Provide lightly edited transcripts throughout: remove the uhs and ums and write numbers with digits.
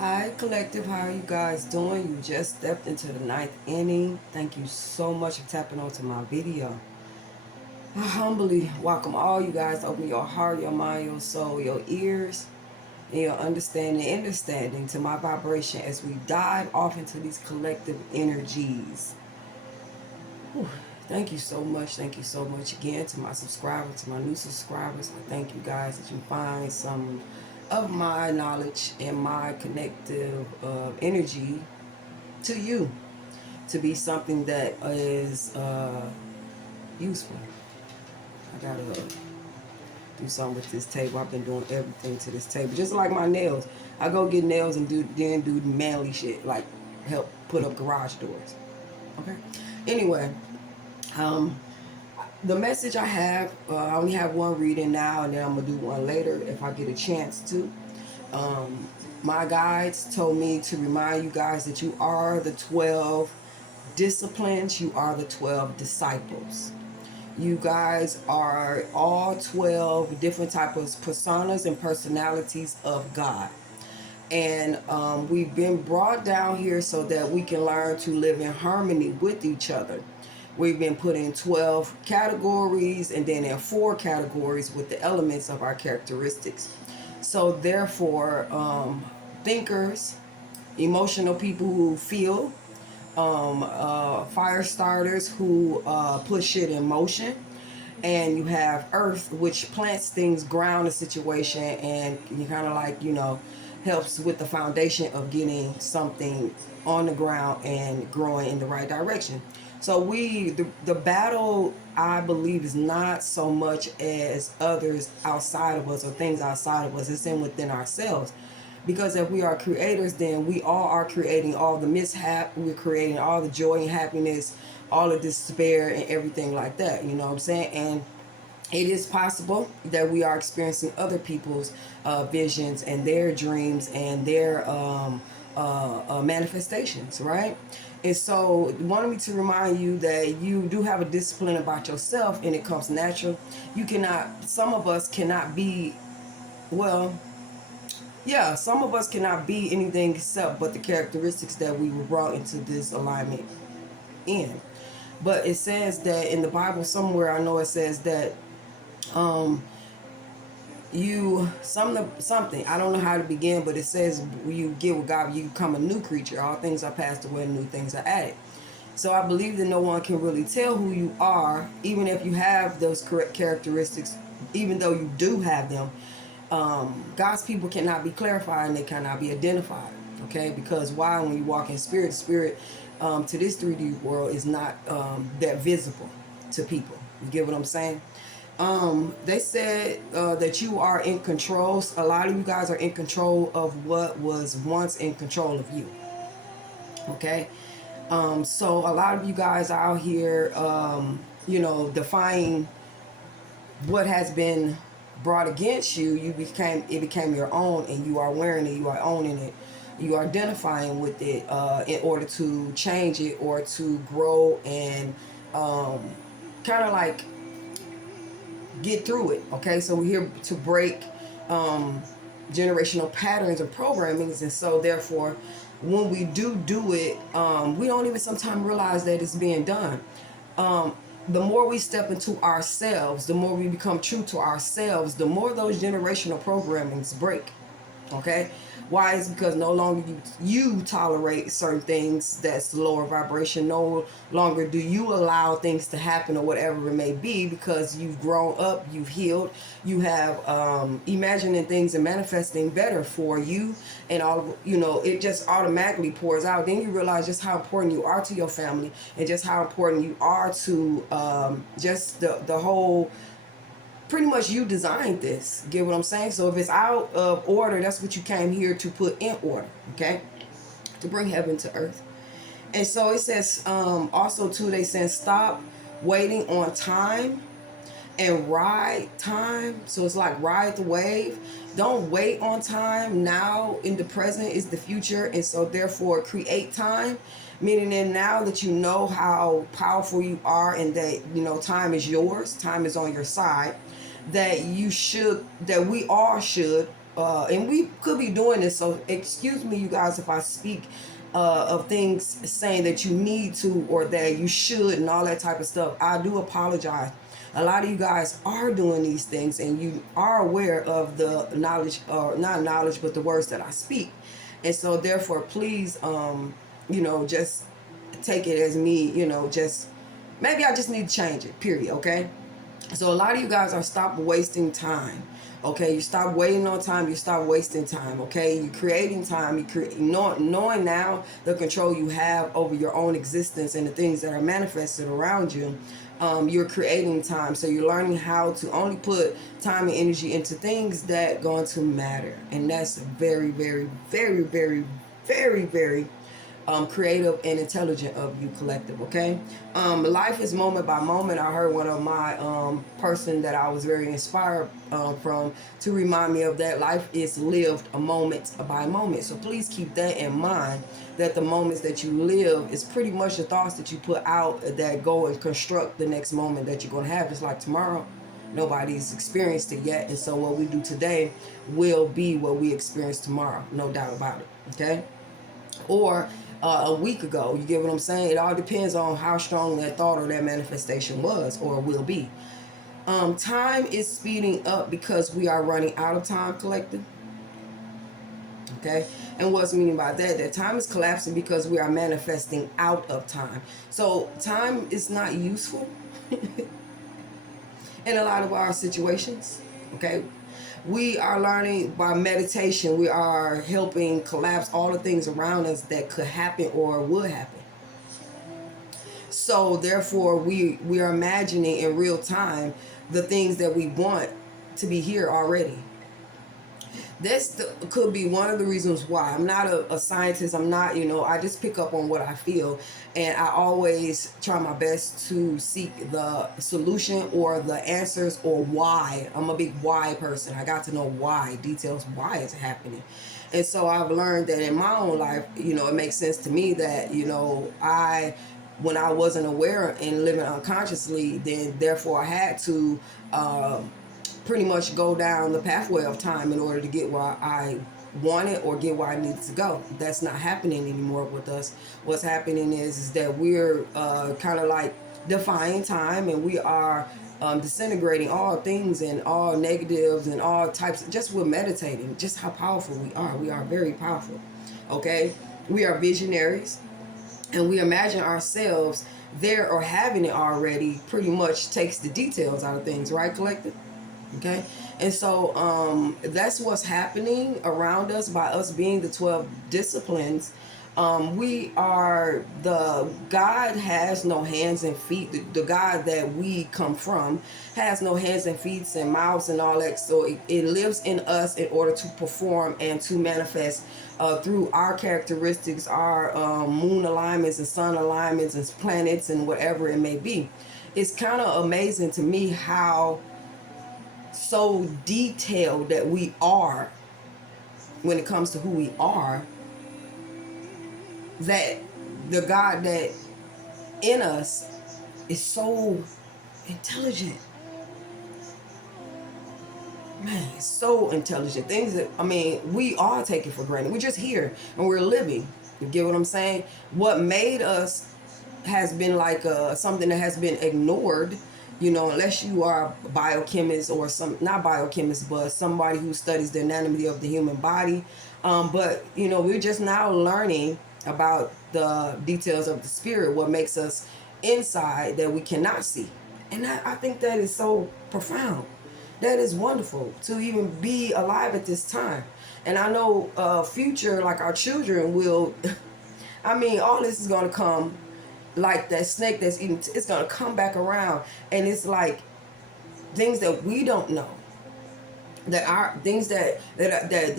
Hi, collective. How are you guys doing? You just stepped into the ninth inning. Thank you so much for tapping onto my video. I humbly welcome all you guys to open your heart, your mind, your soul, your ears, and your understanding to my vibration as we dive off into these collective energies. Whew. Thank you so much. Thank you so much again to my subscribers, to my new subscribers. I thank you guys that you find some of my knowledge and my connective energy to you to be something that is useful. I gotta do something with this table. I've been doing everything to this table, just like my nails. I go get nails and do manly shit like help put up garage doors. Okay. Anyway, um, the message I have, I only have one reading now, and then I'm gonna do one later if I get a chance to. Um, my guides told me to remind you guys that you are the 12 disciplines, you are the 12 disciples. You guys are all 12 different types of personas and personalities of God. And we've been brought down here so that we can learn to live in harmony with each other. We've been put in 12 categories and then in 4 categories with the elements of our characteristics. So, therefore, thinkers, emotional people who feel, fire starters who put shit in motion, and you have earth, which plants things, ground a situation, and you kind of like, helps with the foundation of getting something on the ground and growing in the right direction. So the battle, I believe, is not so much as others outside of us or things outside of us. It's in within ourselves. Because if we are creators, then we all are creating all the mishap. We're creating all the joy and happiness, all the despair and everything like that. You know what I'm saying? And it is possible that we are experiencing other people's visions and their dreams and their manifestations, right? And so, wanted me to remind you that you do have a discipline about yourself, and it comes natural. You cannot. Some of us cannot be. Well, yeah, some of us cannot be anything except but the characteristics that we were brought into this alignment in. But it says that in the Bible somewhere, I know it says that um, something, I don't know how to begin, but it says when you get with God, you become a new creature. All things are passed away, new things are added. So I believe that no one can really tell who you are, even if you have those correct characteristics, even though you do have them. God's people cannot be clarified and they cannot be identified. Okay, because why? When you walk in spirit, to this 3D world is not that visible to people. You get what I'm saying? They said that you are in control. A lot of you guys are in control of what was once in control of you. Okay, so a lot of you guys are out here, defying what has been brought against you. It became your own, and you are wearing it. You are owning it. You are identifying with it in order to change it or to grow and kind of like get through it. Okay, so we're here to break generational patterns and programmings, and so therefore, when we do it, we don't even sometimes realize that it's being done. Um, the more we step into ourselves, the more we become true to ourselves, the more those generational programmings break. Okay, why? Is because no longer you tolerate certain things that's lower vibration. No longer do you allow things to happen or whatever it may be, because you've grown up, you've healed, you have imagining things and manifesting better for you, and all, it just automatically pours out. Then you realize just how important you are to your family, and just how important you are to just the whole. Pretty much you designed this. Get what I'm saying? So if it's out of order, that's what you came here to put in order. Okay, to bring heaven to earth. And so it says also too, they said stop waiting on time and ride time. So it's like ride the wave. Don't wait on time. Now in the present is the future, and so therefore create time, meaning that now that you know how powerful you are, and that time is yours, time is on your side, that we all should and we could be doing this, so excuse me, you guys, if I speak of things saying that you need to or that you should and all that type of stuff. I do apologize. A lot of you guys are doing these things and you are aware of the knowledge, or not knowledge, but the words that I speak. And so therefore, please, just take it as me, just maybe I just need to change it, period. Okay. So a lot of you guys are stop wasting time. Okay, you stop waiting on time. You stop wasting time. Okay, you're creating time. Knowing now the control you have over your own existence and the things that are manifested around you. You're creating time. So you're learning how to only put time and energy into things that going to matter, and that's very, very, very, very, very, very creative and intelligent of you, collective. Okay. Life is moment by moment. I heard one of my person that I was very inspired from to remind me of that. Life is lived a moment by moment. So please keep that in mind, that the moments that you live is pretty much the thoughts that you put out that go and construct the next moment that you're going to have. It's like tomorrow, nobody's experienced it yet, and so what we do today will be what we experience tomorrow, no doubt about it. Okay. Or a week ago. You get what I'm saying? It all depends on how strong that thought or that manifestation was or will be. Time is speeding up because we are running out of time, collective. Okay. And what's meaning by that? That time is collapsing because we are manifesting out of time. So time is not useful in a lot of our situations. Okay. We are learning by meditation. We are helping collapse all the things around us that could happen or would happen. So therefore, we are imagining in real time the things that we want to be here already. This could be one of the reasons why I'm not a scientist. I'm not, I just pick up on what I feel. And I always try my best to seek the solution or the answers or why. I'm a big why person. I got to know why, details, why it's happening. And so I've learned that in my own life, it makes sense to me that, when I wasn't aware and living unconsciously, then therefore I had to pretty much go down the pathway of time in order to get where I wanted or get where I needed to go. That's not happening anymore with us. What's happening is that we're kind of like defying time, and we are disintegrating all things and all negatives and all types. Just with meditating, just how powerful we are. We are very powerful. Okay, we are visionaries, and we imagine ourselves there or having it already. Pretty much takes the details out of things, right, collective? Okay. And so that's what's happening around us by us being the 12 disciplines. We are the God has no hands and feet. The God that we come from has no hands and feet and mouths and all that. So it lives in us in order to perform and to manifest through our characteristics, our moon alignments and sun alignments and planets and whatever it may be. It's kind of amazing to me how so detailed that we are when it comes to who we are, that the God that in us is so intelligent. Man, it's so intelligent. Things that, we all take it for granted. We're just here and we're living. You get what I'm saying? What made us has been like something that has been ignored, unless you are a biochemist or not biochemist, but somebody who studies the anatomy of the human body. But, we're just now learning about the details of the spirit, what makes us inside that we cannot see. And I think that is so profound. That is wonderful to even be alive at this time. And I know future, like our children will, all this is going to come like that snake that's eating, it's going to come back around. And it's like things that we don't know, that our things that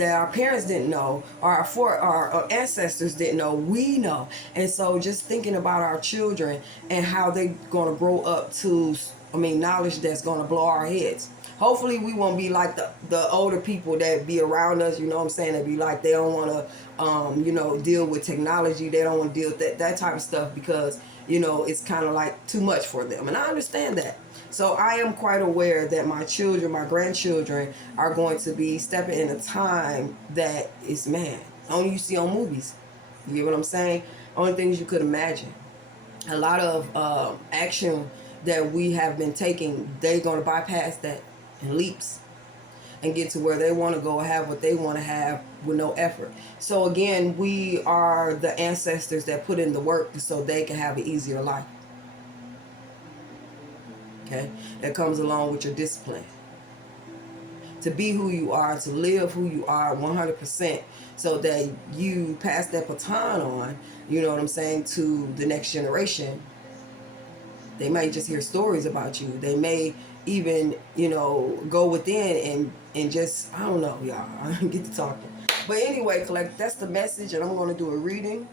our parents didn't know, or our ancestors didn't know, we know. And so just thinking about our children and how they're going to grow up to knowledge that's going to blow our heads. Hopefully we won't be like the older people that be around us, you know what I'm saying, that be like they don't want to deal with technology. They don't want to deal with that type of stuff because it's kind of like too much for them, and I understand that. So I am quite aware that my children, my grandchildren, are going to be stepping in a time that is, man, only you see on movies. You get what I'm saying? Only things you could imagine. A lot of action that we have been taking, they're going to bypass that in leaps and get to where they want to go, have what they want to have with no effort. So again, we are the ancestors that put in the work so they can have an easier life. Okay, that comes along with your discipline to be who you are, to live who you are 100%, so that you pass that baton on, you know what I'm saying, to the next generation. They may just hear stories about you. They may even, go within and just, I don't know, y'all. I don't get to talking. But anyway, collect, that's the message, and I'm going to do a reading.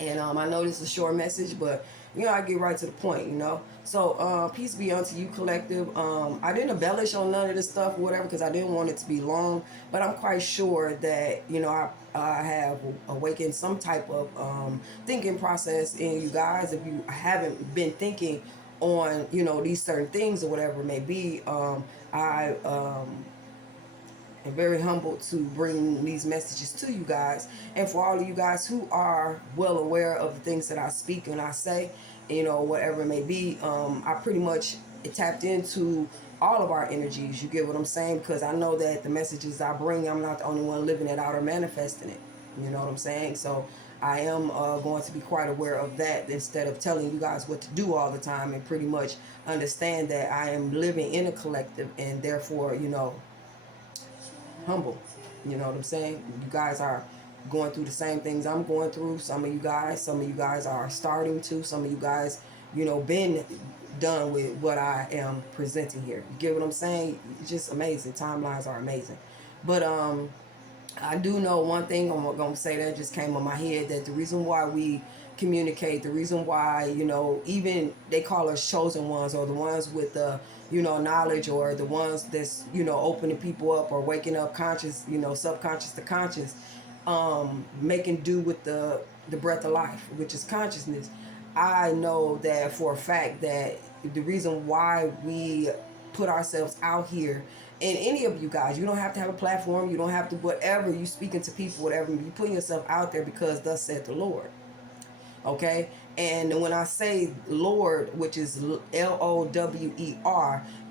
And I know this is a short message, but I get right to the point. So peace be unto you, collective. I didn't embellish on none of this stuff or whatever because I didn't want it to be long, but I'm quite sure that I have awakened some type of thinking process in you guys. If you haven't been thinking on these certain things or whatever it may be, I and very humbled to bring these messages to you guys. And for all of you guys who are well aware of the things that I speak and I say, whatever it may be, I pretty much tapped into all of our energies. You get what I'm saying? Because I know that the messages I bring, I'm not the only one living it out or manifesting it. You know what I'm saying? So I am going to be quite aware of that instead of telling you guys what to do all the time, and pretty much understand that I am living in a collective, and therefore, humble. You know what I'm saying? You guys are going through the same things I'm going through. Some of you guys are starting to. Some of you guys, been done with what I am presenting here. You get what I'm saying? It's just amazing. Timelines are amazing. But I do know one thing I'm going to say that just came on my head, that the reason why we communicate, the reason why, even they call us chosen ones, or the ones with the, knowledge, or the ones that's, opening people up or waking up conscious, subconscious to conscious, making do with the breath of life, which is consciousness. I know that for a fact that the reason why we put ourselves out here, and any of you guys, you don't have to have a platform, you don't have to, whatever, you speaking to people, whatever, you putting yourself out there because thus said the Lord. Okay? And when I say Lord, which is Lower,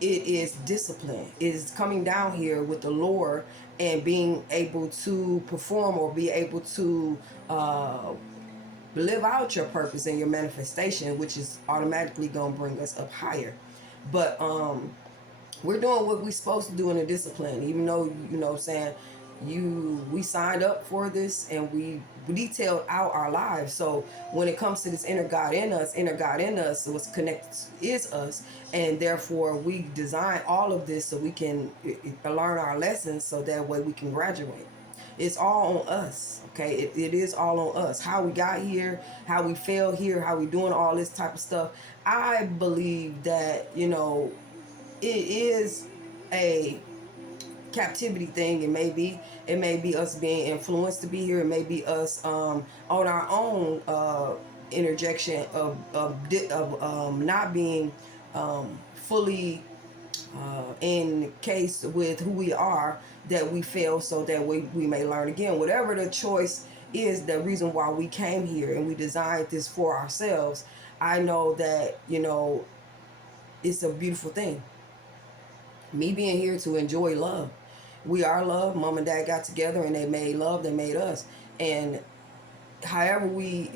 it is discipline. It is coming down here with the Lord and being able to perform, or be able to live out your purpose and your manifestation, which is automatically going to bring us up higher. But we're doing what we're supposed to do in a discipline, even though, saying we signed up for this, and we detailed out our lives. So when it comes to this inner God in us, what's connected is us, and therefore we design all of this so we can learn our lessons, so that way we can graduate. It's all on us. Okay, it is all on us. How we got here, how we fell here, how we doing all this type of stuff. I believe that it is a captivity thing. It may be us being influenced to be here. It may be us on our own interjection of not being fully in case with who we are, that we fail, so that we may learn again. Whatever the choice is, the reason why we came here and we designed this for ourselves, I know that it's a beautiful thing. Me being here to enjoy love. We are love. Mom and dad got together and they made love. They made us. And however we,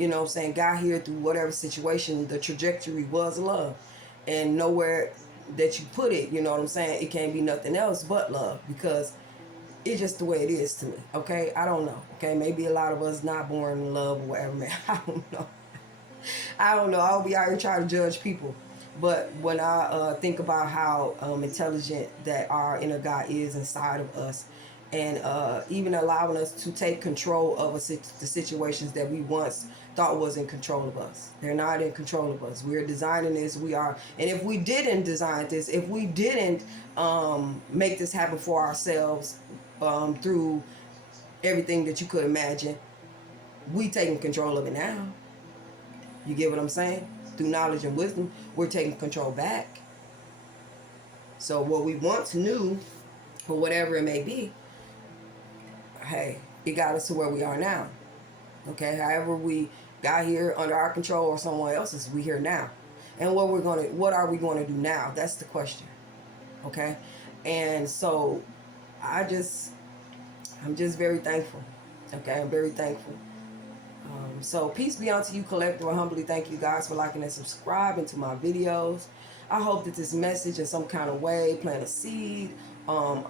got here through whatever situation, the trajectory was love. And nowhere that you put it, it can't be nothing else but love, because it's just the way it is to me. Okay? I don't know. Okay? Maybe a lot of us not born in love or whatever, man. I don't know. I'll be out here trying to judge people. But when I think about how intelligent that our inner God is inside of us, and even allowing us to take control of the situations that we once thought was in control of us. They're not in control of us. We're designing this. We are, and if we didn't design this, if we didn't make this happen for ourselves through everything that you could imagine, we taking control of it now. You get what I'm saying? Through knowledge and wisdom, we're taking control back. So what we once knew, or whatever it may be, hey, it got us to where we are now. Okay, however we got here under our control or someone else's, we here now. And what are we gonna do now? That's the question. Okay, and so I'm just very thankful. Okay, I'm very thankful. So peace be unto you, collective. I humbly thank you guys for liking and subscribing to my videos. I hope that this message in some kind of way plant a seed,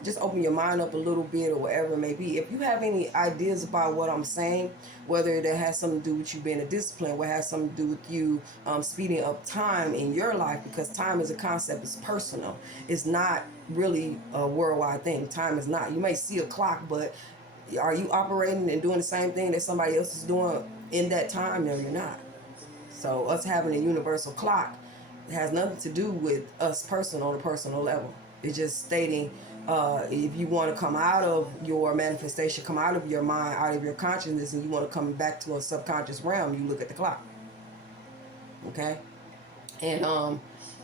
just open your mind up a little bit or whatever it may be. If you have any ideas about what I'm saying, whether that has something to do with you being a discipline, what has something to do with you speeding up time in your life, because time is a concept, it's personal. It's not really a worldwide thing. Time is not. You may see a clock, but are you operating and doing the same thing that somebody else is doing in that time? No, you're not. So us having a universal clock has nothing to do with us person on a personal level. It's just stating if you want to come out of your manifestation, come out of your mind, out of your consciousness, and you want to come back to a subconscious realm, you look at the clock. Okay? And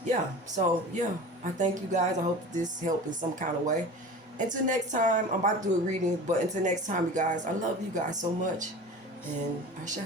yeah, so yeah, I thank you guys. I hope that this helped in some kind of way. Until next time, I'm about to do a reading, but until next time, you guys, I love you guys so much. And Ashe.